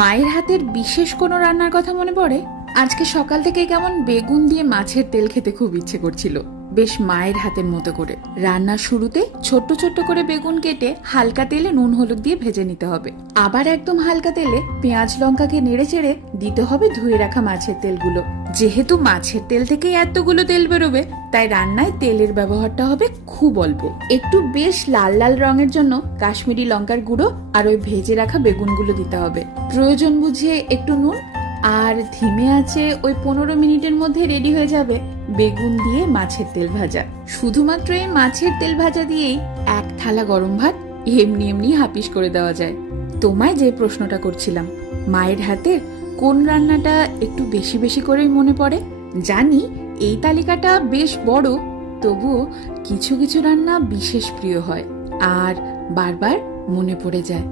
মায়ের হাতের বিশেষ কোনো রান্নার কথা মনে পড়ে? আজকে সকাল থেকে কেমন বেগুন দিয়ে মাছের তেল খেতে খুব ইচ্ছে করছিল, বেশ মায়ের হাতের মতো করে। রান্নার শুরুতে ছোট্ট ছোট্ট করে বেগুন কেটে হালকা তেলে নুন হলুদ দিয়ে ভেজে নিতে হবে। আবার একদম হালকা তেলে পেঁয়াজ লঙ্কাকে নেড়ে চেড়ে দিতে হবে ধুয়ে রাখা মাছের তেলগুলো। যেহেতু মাছের তেল থেকেই এতগুলো তেল বেরোবে, তাই রান্নায় তেলের ব্যবহারটা হবে খুব অল্প। একটু বেশ লাল লাল রঙের জন্য কাশ্মীরি লঙ্কার গুঁড়ো আর ওই ভেজে রাখা বেগুনগুলো দিতে হবে। প্রয়োজন বুঝে একটু নুন, আর ধিমে আছে ওই 15 মিনিটের মধ্যে রেডি হয়ে যাবে বেগুন দিয়ে মাছের তেল ভাজা। শুধুমাত্র এই মাছের তেল ভাজা দিয়েই এক থালা গরম ভাত এমনি এমনি হাপিস করে দেওয়া যায়। তোমায় যে প্রশ্নটা করছিলাম, মায়ের হাতের কোন রান্নাটা একটু বেশি বেশি করেই মনে পড়ে? জানি এই তালিকাটা বেশ বড়, তবুও কিছু কিছু রান্না বিশেষ প্রিয় হয় আর বারবার মনে পড়ে যায়।